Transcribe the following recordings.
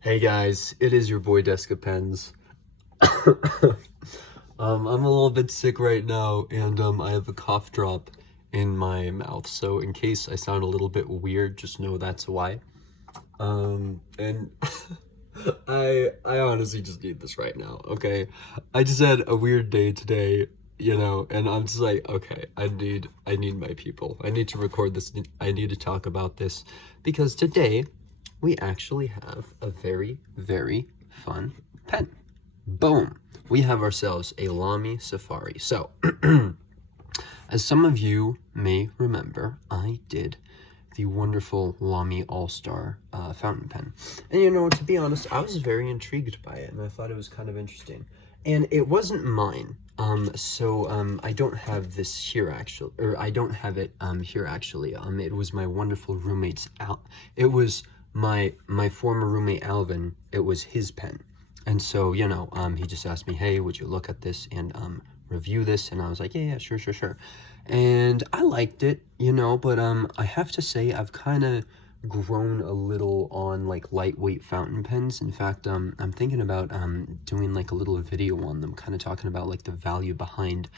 Hey guys, it is your boy Deska Pens. I'm a little bit sick right now, and I have a cough drop in my mouth. So in case I sound a little bit weird, just know that's why. And I honestly just need this right now. Okay, I just had a weird day today, and I'm just like, okay, I need my people. I need to record this. I need to talk about this because today we actually have a very, very fun pen. Boom! We have ourselves a Lamy Safari. So, as some of you may remember, I did the wonderful Lamy All-Star fountain pen. And to be honest, I was very intrigued by it, and I thought it was kind of interesting. And it wasn't mine. So I don't have this here actually, or I don't have it here actually. It was my wonderful roommate's it was my former roommate Alvin. It was his pen. And so, he just asked me, hey, would you look at this and review this? And I was like, yeah, sure. And I liked it, but I have to say I've kind of grown a little on like lightweight fountain pens. In fact, I'm thinking about doing like a little video on them, kind of talking about like the value behind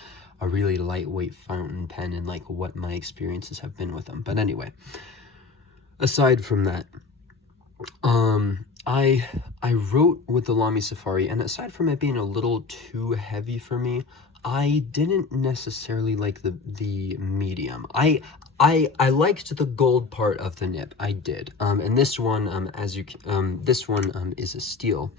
a really lightweight fountain pen and like what my experiences have been with them. But anyway, aside from that, I wrote with the Lamy Safari, and aside from it being a little too heavy for me, I didn't necessarily like the medium. I liked the gold part of the nib. I did. And this one this one is a steel,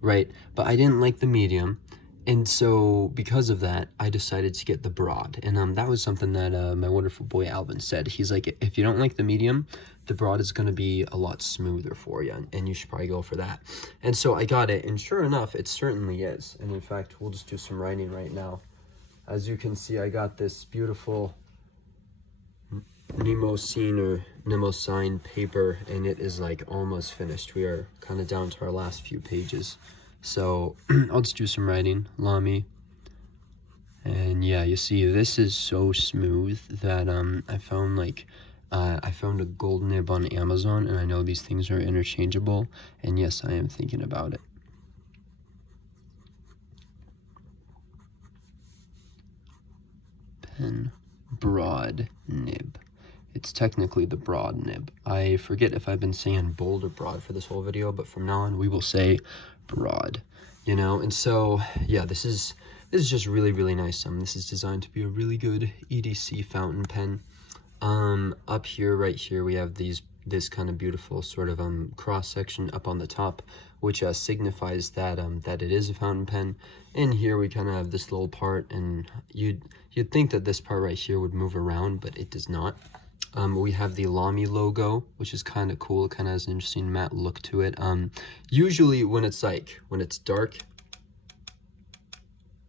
right? But I didn't like the medium. And so because of that, I decided to get the broad. And that was something that my wonderful boy Alvin said. He's like, if you don't like the medium, the broad is going to be a lot smoother for you, and you should probably go for that. And so I got it, and sure enough, it certainly is. And in fact, we'll just do some writing right now. As you can see, I got this beautiful Nemosine paper, and it is like almost finished. We are kind of down to our last few pages. So I'll just do some writing, Lamy. And yeah, you see, this is so smooth that I found a gold nib on Amazon, and I know these things are interchangeable, and yes, I am thinking about it. Pen broad nib. It's technically the broad nib. I forget if I've been saying bold or broad for this whole video, but from now on we will say broad, and so yeah, this is just really, really nice. This is designed to be a really good EDC fountain pen. Up here, right here, we have this kind of beautiful sort of cross section up on the top, which signifies that that it is a fountain pen. And here we kind of have this little part, and you'd think that this part right here would move around, but it does not. We have the Lamy logo, which is kind of cool. It kind of has an interesting matte look to it. Usually when it's dark,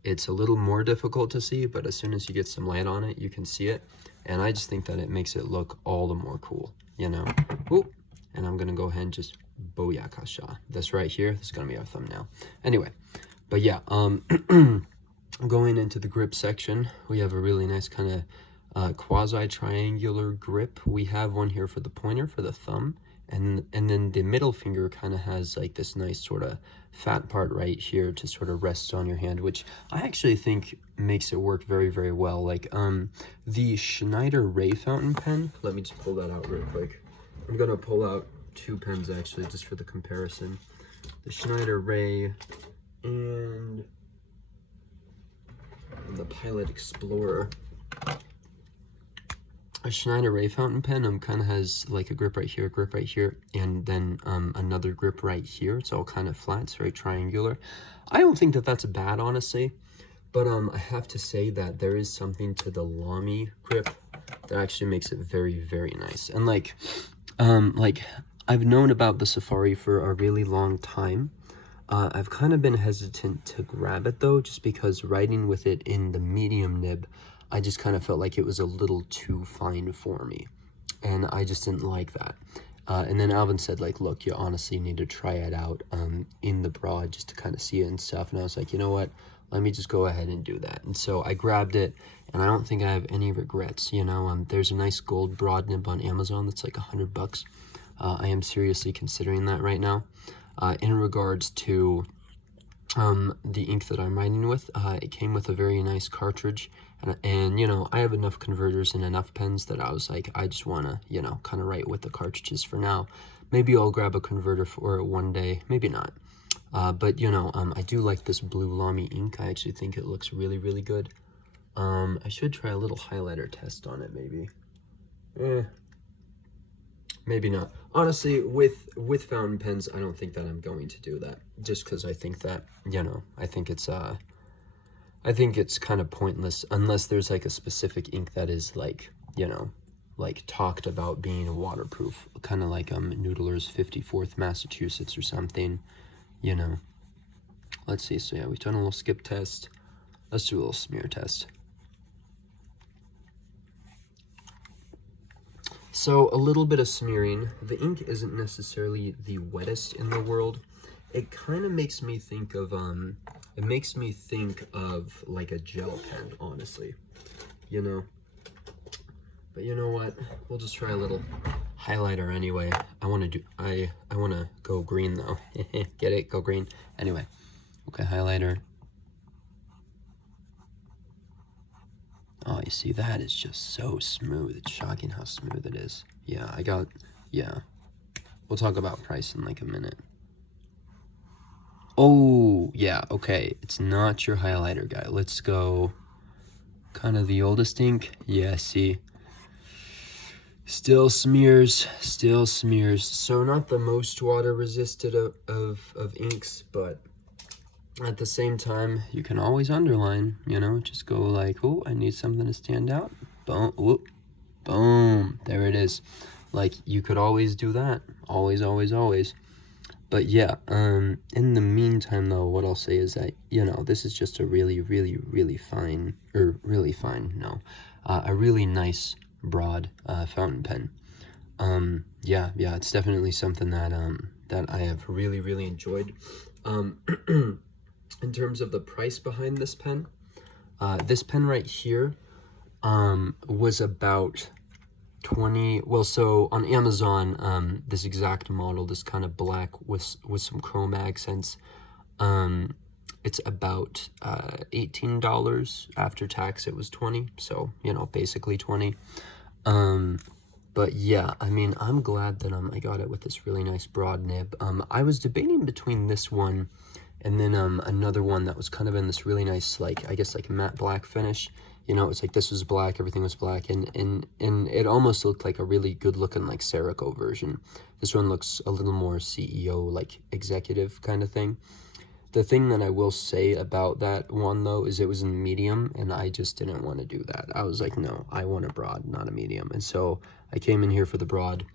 it's a little more difficult to see, but as soon as you get some light on it, you can see it. And I just think that it makes it look all the more cool, Ooh, and I'm gonna go ahead and just booyakasha. This right here, this is gonna be our thumbnail. Anyway, but yeah, going into the grip section, we have a really nice kind of quasi-triangular grip. We have one here for the pointer, for the thumb, and then the middle finger kind of has like this nice sort of fat part right here to sort of rest on your hand, which I actually think makes it work very, very well. Like the Schneider Ray fountain pen, let me just pull that out real quick. I'm gonna pull out two pens actually just for the comparison. The Schneider Ray and the Pilot Explorer. A Schneider Ray fountain pen kind of has like a grip right here, and then another grip right here. It's all kind of flat, it's very triangular. I don't think that that's bad, honestly, but I have to say that there is something to the Lamy grip that actually makes it very, very nice. And like I've known about the Safari for a really long time. I've kind of been hesitant to grab it though, just because writing with it in the medium nib, I just kind of felt like it was a little too fine for me, and I just didn't like that. And then Alvin said, like, look, you honestly need to try it out in the broad just to kind of see it and stuff. And I was like, you know what, let me just go ahead and do that. And so I grabbed it, and I don't think I have any regrets. There's a nice gold broad nib on Amazon that's like $100. I am seriously considering that right now. in regards to the ink that I'm writing with. It came with a very nice cartridge, and you know, I have enough converters and enough pens that I was like, I just want to, you know, kind of write with the cartridges for now. Maybe I'll grab a converter for it one day, maybe not. But you know, I do like this blue Lamy ink. I actually think it looks really, really good. I should try a little highlighter test on it, maybe. Maybe not. Honestly, with fountain pens, I don't think that I'm going to do that. Just because I think that, you know, I think it's kind of pointless unless there's like a specific ink that is like, you know, like talked about being waterproof, kind of like Noodler's 54th Massachusetts or something, you know. Let's see. So yeah, we've done a little skip test. Let's do a little smear test. So a little bit of smearing. The ink isn't necessarily the wettest in the world. It kind of makes me think of like a gel pen, honestly, you know. But you know what? We'll just try a little highlighter anyway. I want to go green though. Get it? Go green. Anyway, okay, highlighter. Oh, you see, that is just so smooth. It's shocking how smooth it is. Yeah, yeah. We'll talk about price in like a minute. Oh, yeah, okay. It's not your highlighter guy. Let's go kind of the oldest ink. Yeah, see. Still smears. So not the most water resistant of inks, but at the same time, you can always underline, you know, just go like, oh, I need something to stand out. Boom, whoop, boom, there it is. Like, you could always do that. Always. But yeah, in the meantime, though, what I'll say is that, you know, this is just a really fine, a really nice, broad fountain pen. Yeah, it's definitely something that, that I have really enjoyed. In terms of the price behind this pen right here was about 20. Well, so on Amazon, this exact model, this kind of black with some chrome accents, it's about $18 after tax. It was 20, so you know, basically 20. But yeah, I mean, I'm glad that I got it with this really nice broad nib. I was debating between this one and then another one that was kind of in this really nice, like, I guess like matte black finish. You know, it's like this was black, everything was black, and it almost looked like a really good looking like Cerakote version. This one looks a little more CEO, like executive kind of thing. The thing that I will say about that one though is it was in medium, and I just didn't want to do that. I was like, no, I want a broad, not a medium. And so I came in here for the broad.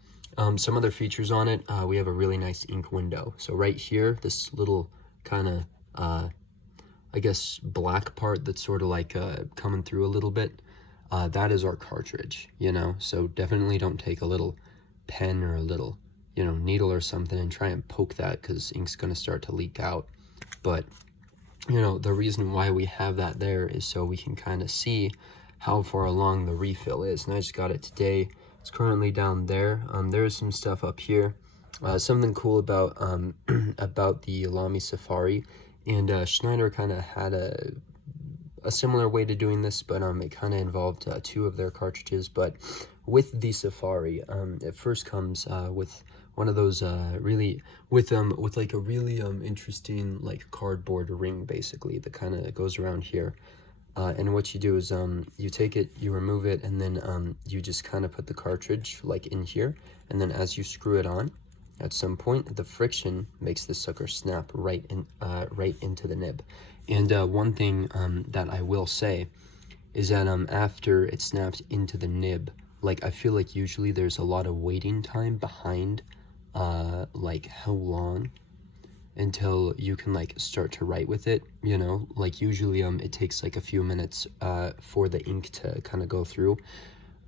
Some other features on it, we have a really nice ink window. So right here, this little kind of I guess black part that's sort of like coming through a little bit, that is our cartridge, you know. So definitely don't take a little pen or a little, you know, needle or something and try and poke that, because ink's going to start to leak out. But you know, the reason why we have that there is so we can kind of see how far along the refill is. And I just got it today. It's currently down there. There's some stuff up here. Something cool about about the Lamy Safari, and Schneider kind of had a similar way to doing this, but it kind of involved two of their cartridges. But with the Safari, it first comes with one of those with like a really interesting like cardboard ring, basically, that kind of goes around here. And what you do is you take it, you remove it, and then you just kind of put the cartridge like in here, and then as you screw it on, at some point the friction makes the sucker snap right into the nib. And one thing that I will say is that after it snaps into the nib, like, I feel like usually there's a lot of waiting time behind like how long until you can like start to write with it, you know. Like usually it takes like a few minutes for the ink to kind of go through,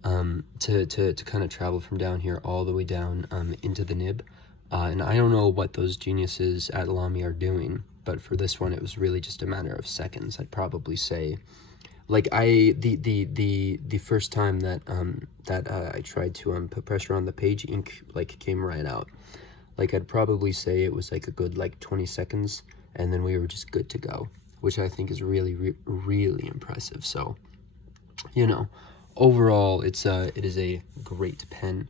to kind of travel from down here all the way down into the nib. And I don't know what those geniuses at Lamy are doing, but for this one it was really just a matter of seconds. I'd probably say, like, the first time that I tried to put pressure on the page, ink like came right out. Like, I'd probably say it was like a good like 20 seconds, and then we were just good to go, which I think is really, really impressive. So, you know, overall, it is a great pen,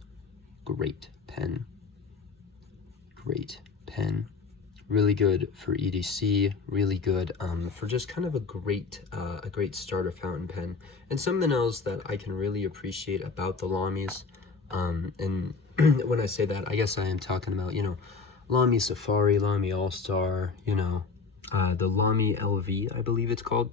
great pen, great pen. Really good for EDC, really good for just kind of a great starter fountain pen. And something else that I can really appreciate about the Lamys, and when I say that, I guess I am talking about, you know, Lamy Safari, Lamy All-Star, you know, the Lamy LV, I believe it's called.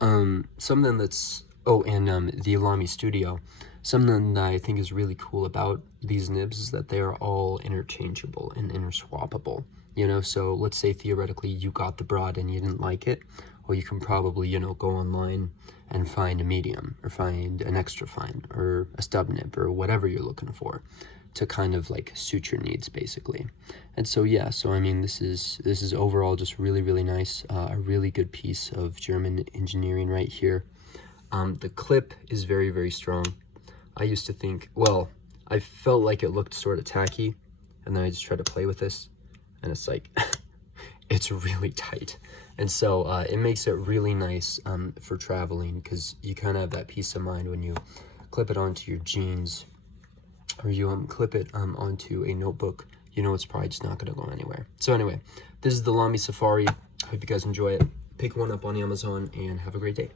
Something that's, oh, and the Lamy Studio. Something that I think is really cool about these nibs is that they are all interchangeable and interswappable. You know, so let's say theoretically you got the broad and you didn't like it, well, you can probably, you know, go online and find a medium, or find an extra fine, or a stub nib, or whatever you're looking for to kind of like suit your needs, basically. And so yeah, so I mean, this is overall just really nice, a really good piece of German engineering right here. The clip is very strong. I used to think, well, I felt like it looked sort of tacky, and then I just tried to play with this, and it's like, it's really tight. And so it makes it really nice for traveling, because you kind of have that peace of mind when you clip it onto your jeans, or you clip it onto a notebook. You know it's probably just not going to go anywhere. So anyway, this is the Lamy Safari. Hope you guys enjoy it. Pick one up on Amazon, and have a great day.